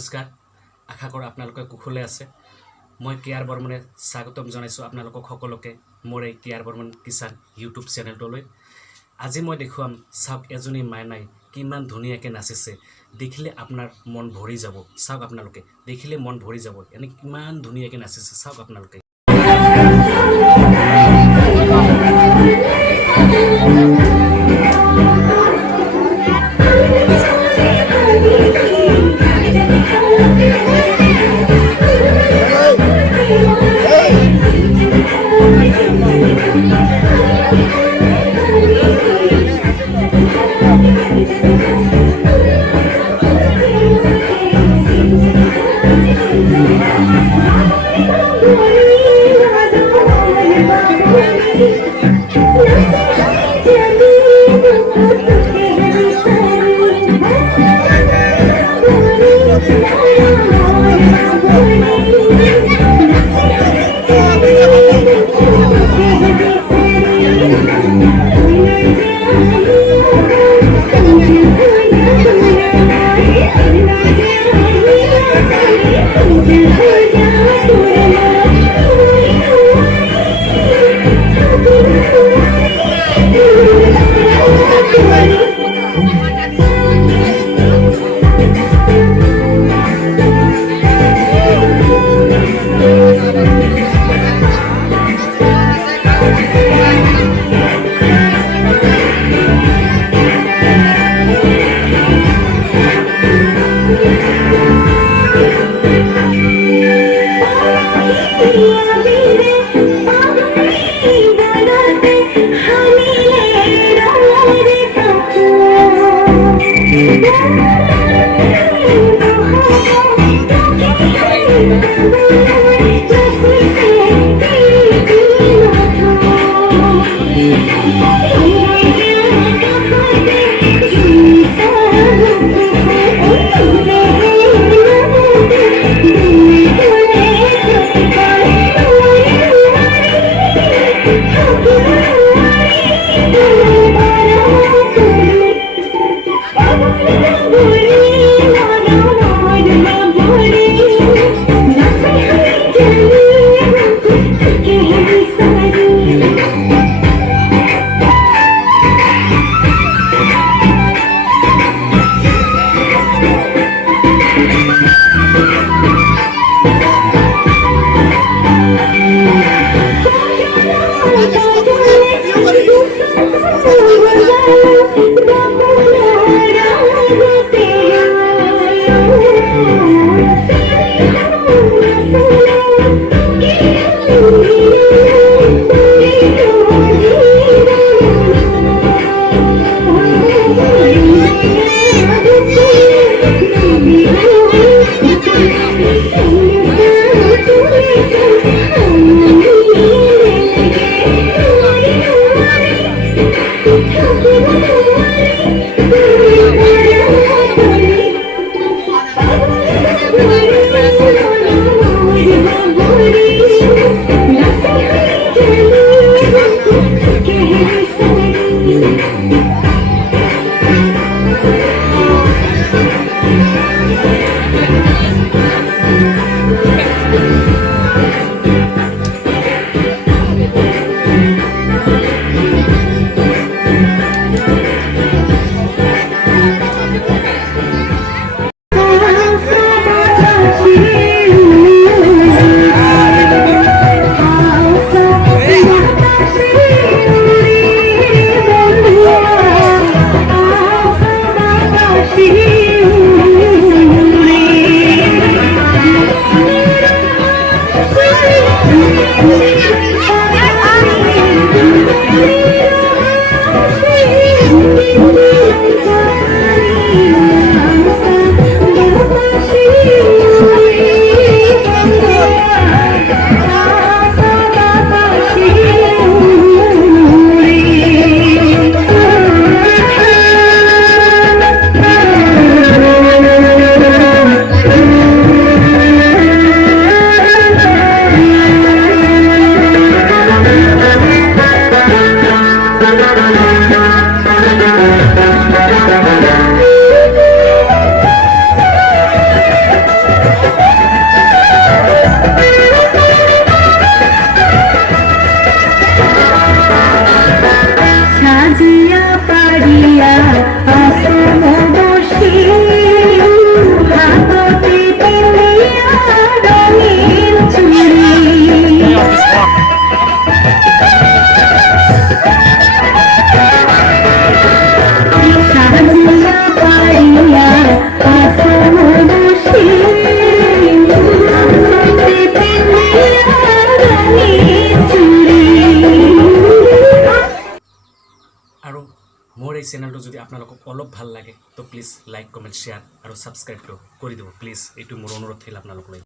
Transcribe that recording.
নমস্কাৰ আশা কৰোঁ আপোনালোকে কুশলে আছে মই কেয়াৰ বৰ্মনে স্বাগতম জনাইছোঁ আপোনালোকক সকলোকে মোৰ এই কেয়াৰ বৰ্মন কিষাণ ইউটিউব চেনেলটোলৈ আজি মই দেখুৱাম চাওক এজনী মাইনাই কিমান ধুনীয়াকৈ নাচিছে দেখিলে আপোনাৰ মন ভৰি যাব চাওক আপোনালোকে দেখিলে মন ভৰি যাব এনে কিমান ধুনীয়াকৈ নাচিছে চাওক আপোনালোকে চেনেলটো যদি আপোনালোকক অলপ ভাল লাগে তো প্লিজ লাইক কমেণ্ট শ্বেয়াৰ আৰু ছাবস্ক্ৰাইবটো কৰি দিব প্লিজ, এইটো মোৰ অনুৰোধ থাকিল আপোনালোকলৈ।